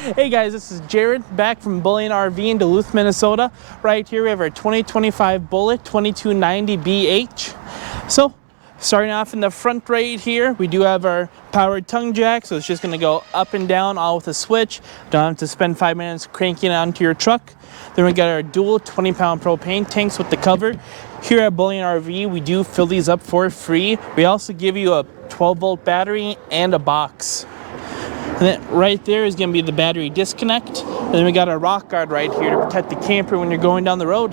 Hey guys, this is Jarrett back from Bullet RV in Duluth, Minnesota. Right here we have our 2025 Bullet 2290 BH. So, starting off in the front right here, we do have our powered tongue jack, so it's just going to go up and down all with a switch. Don't have to spend 5 minutes cranking it onto your truck. Then we got our dual 20-pound propane tanks with the cover. Here at Bullet RV, we do fill these up for free. We also give you a 12-volt battery and a box. And then right there is going to be the battery disconnect. And then we got a rock guard right here to protect the camper when you're going down the road.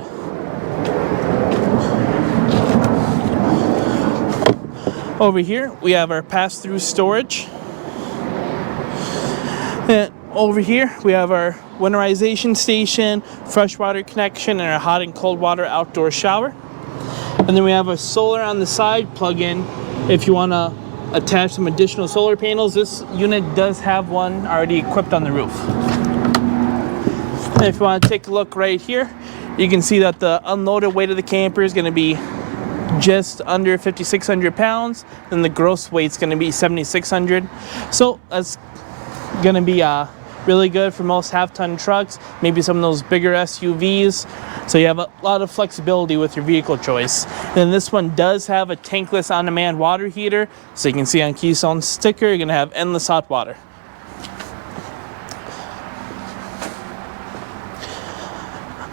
Over here, we have our pass-through storage. And over here, we have our winterization station, freshwater connection, and our hot and cold water outdoor shower. And then we have a solar on the side plug-in if you want to attach some additional solar panels. This unit does have one already equipped on the roof. And if you want to take a look right here, you can see that the unloaded weight of the camper is going to be just under 5,600 pounds, and the gross weight is going to be 7,600. So that's going to be really good for most half-ton trucks, maybe some of those bigger SUVs. So you have a lot of flexibility with your vehicle choice. And this one does have a tankless on-demand water heater. So you can see on Keystone's sticker, you're gonna have endless hot water.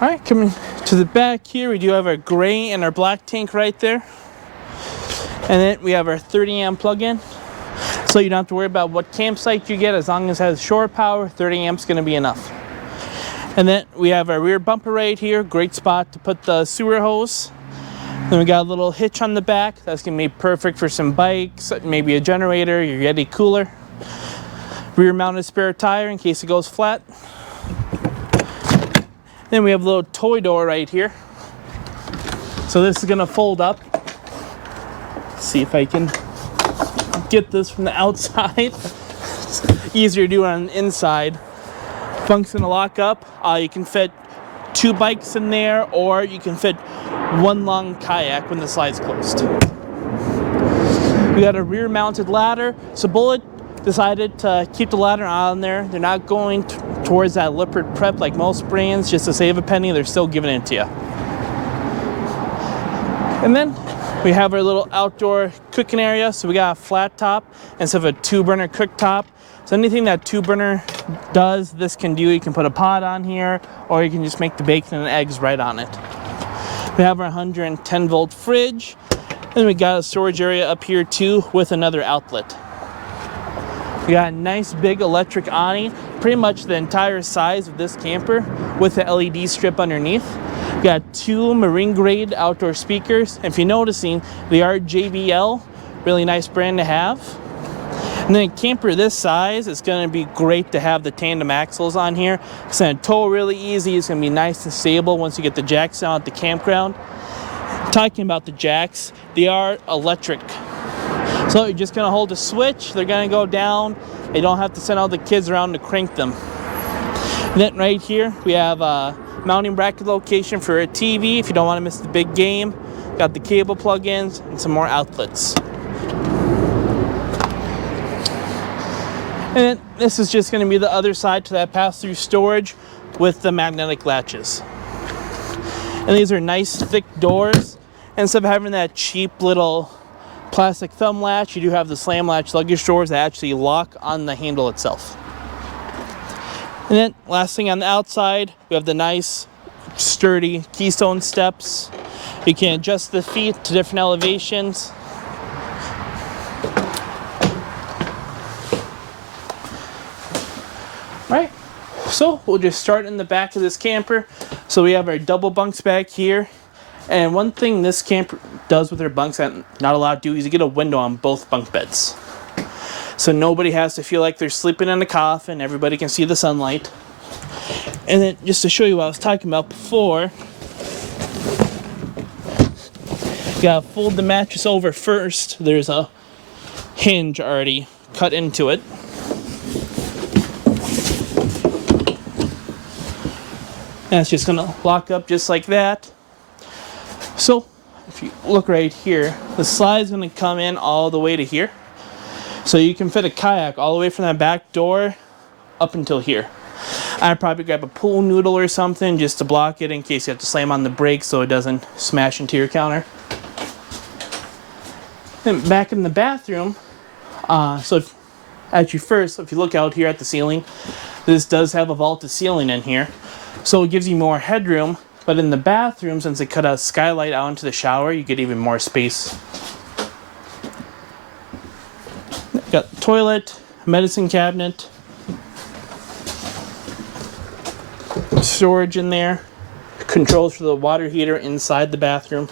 All right, coming to the back here, we do have our gray and our black tank right there. And then we have our 30 amp plug-in. So you don't have to worry about what campsite you get. As long as it has shore power, 30 amps gonna be enough. And then we have our rear bumper right here. Great spot to put the sewer hose. Then we got a little hitch on the back. That's gonna be perfect for some bikes, maybe a generator, your Yeti cooler. Rear mounted spare tire in case it goes flat. Then we have a little toy door right here. So this is gonna fold up. Let's see if I can get this from the outside. It's easier to do on the inside. Bunks gonna lock up. You can fit 2 bikes in there, or you can fit 1 long kayak when the slide's closed. We got a rear mounted ladder. So Bullet decided to keep the ladder on there. They're not going towards that leopard prep like most brands just to save a penny. They're still giving it to you. And then we have our little outdoor cooking area. So we got a flat top instead of a 2-burner cooktop. So anything that 2-burner does, this can do. You can put a pot on here, or you can just make the bacon and eggs right on it. We have our 110-volt fridge. And we got a storage area up here too with another outlet. We got a nice big electric awning, pretty much the entire size of this camper with the LED strip underneath. We got 2 marine grade outdoor speakers. If you're noticing, they are JBL, really nice brand to have. And then a camper this size, it's gonna be great to have the tandem axles on here. It's gonna tow really easy. It's gonna be nice and stable once you get the jacks down at the campground. Talking about the jacks, they are electric. So you're just gonna hold a switch, they're gonna go down. You don't have to send all the kids around to crank them. And then right here, we have a mounting bracket location for a TV if you don't wanna miss the big game. Got the cable plug-ins and some more outlets. And this is just going to be the other side to that pass-through storage with the magnetic latches. And these are nice thick doors. Instead of having that cheap little plastic thumb latch, you do have the slam latch luggage doors that actually lock on the handle itself. And then last thing on the outside, we have the nice sturdy Keystone steps. You can adjust the feet to different elevations. Right, so we'll just start in the back of this camper. So we have our double bunks back here. And one thing this camper does with their bunks that not a lot do is you get a window on both bunk beds. So nobody has to feel like they're sleeping in a coffin. Everybody can see the sunlight. And then just to show you what I was talking about before, you gotta fold the mattress over first. There's a hinge already cut into it. And it's just gonna lock up just like that. So if you look right here, the slide's gonna come in all the way to here. So you can fit a kayak all the way from that back door up until here. I'd probably grab a pool noodle or something just to block it in case you have to slam on the brakes so it doesn't smash into your counter. Then back in the bathroom, if you look out here at the ceiling, this does have a vaulted ceiling in here. So it gives you more headroom, but in the bathroom, since they cut a skylight out into the shower, you get even more space. Got the toilet, medicine cabinet, storage in there, controls for the water heater inside the bathroom.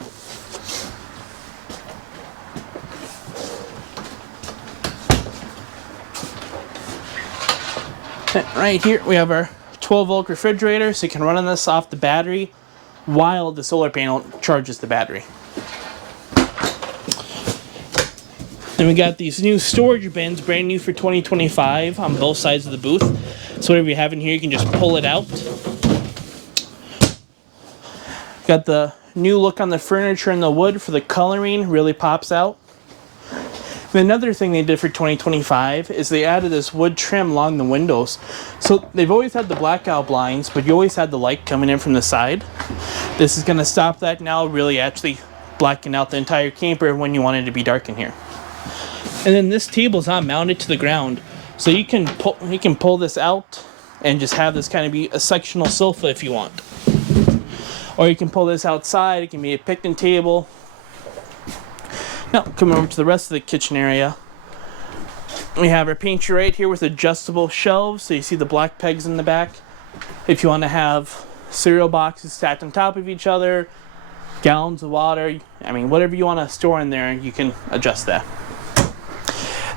And right here we have our 12-volt refrigerator, so you can run on this off the battery while the solar panel charges the battery. Then we got these new storage bins, brand new for 2025 on both sides of the booth. So whatever you have in here, you can just pull it out. Got the new look on the furniture and the wood for the coloring, really pops out. And another thing they did for 2025 is they added this wood trim along the windows. So they've always had the blackout blinds, but you always had the light coming in from the side. This is going to stop that now, really actually blacking out the entire camper when you want it to be dark in here. And then this table's not mounted to the ground, so you can pull this out and just have this kind of be a sectional sofa if you want. Or you can pull this outside, it can be a picnic table. Now, coming over to the rest of the kitchen area, we have our pantry right here with adjustable shelves, so you see the black pegs in the back. If you want to have cereal boxes stacked on top of each other, gallons of water, I mean, whatever you want to store in there, you can adjust that.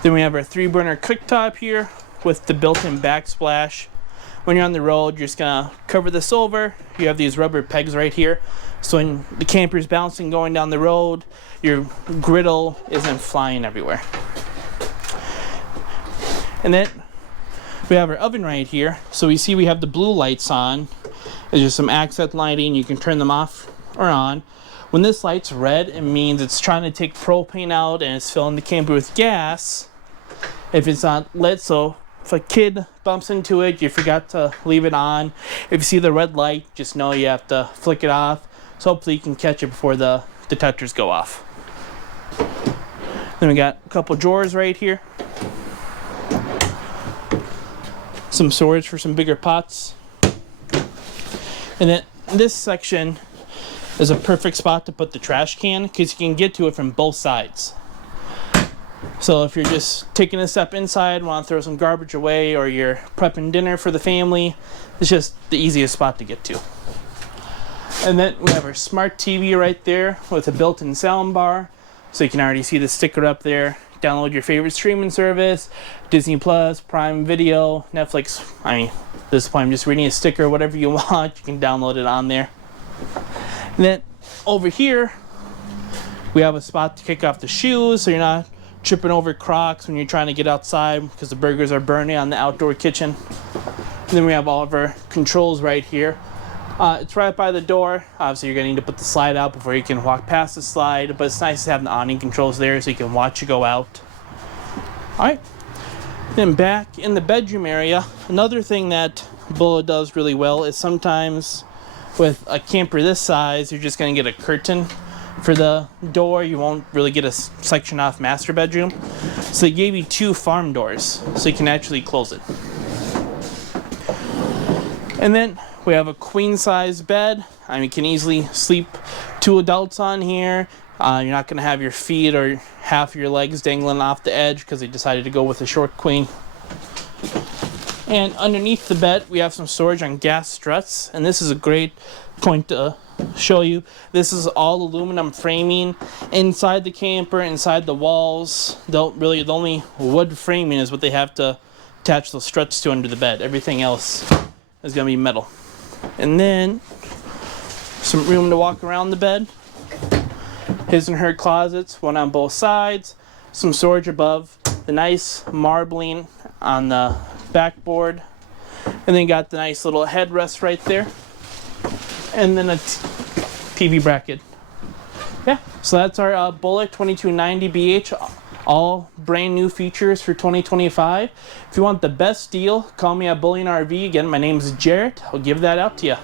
Then we have our 3-burner cooktop here with the built-in backsplash. When you're on the road, you're just gonna cover this over. You have these rubber pegs right here, so when the camper's bouncing going down the road, your griddle isn't flying everywhere. And then we have our oven right here. So we see we have the blue lights on. There's just some accent lighting. You can turn them off or on. When this light's red, it means it's trying to take propane out and it's filling the camper with gas. If it's not lit, so if a kid bumps into it, you forgot to leave it on. If you see the red light, just know you have to flick it off. So hopefully you can catch it before the detectors go off. Then we got a couple drawers right here. Some storage for some bigger pots. And then this section is a perfect spot to put the trash can because you can get to it from both sides. So if you're just taking a step inside, want to throw some garbage away, or you're prepping dinner for the family, it's just the easiest spot to get to. And then we have our smart TV right there with a built-in sound bar. So you can already see the sticker up there. Download your favorite streaming service, Disney Plus, Prime Video, Netflix. I mean, at this point I'm just reading a sticker, whatever you want, you can download it on there. And then over here, we have a spot to kick off the shoes so you're not tripping over Crocs when you're trying to get outside because the burgers are burning on the outdoor kitchen. And then we have all of our controls right here. It's right by the door. Obviously, you're going to need to put the slide out before you can walk past the slide, but it's nice to have the awning controls there so you can watch it go out. All right. Then back in the bedroom area, another thing that Bullet does really well is sometimes with a camper this size, you're just going to get a curtain for the door. You won't really get a section off master bedroom. So they gave you 2 farm doors so you can actually close it. And then we have a queen size bed. I mean, you can easily sleep 2 adults on here. You're not going to have your feet or half your legs dangling off the edge because they decided to go with a short queen. And underneath the bed, we have some storage on gas struts. And this is a great point to show you. This is all aluminum framing inside the camper, inside the walls. The only wood framing is what they have to attach those struts to under the bed. Everything else is going to be metal. And then some room to walk around the bed. His and her closets, one on both sides. Some storage above. The nice marbling on the backboard. And then you got the nice little headrest right there. And then a TV bracket. Yeah, so that's our Bullet 2290 BH All brand new features for 2025. If you want the best deal, call me at Bullying RV. Again, my name is Jarrett. I'll give that out to you.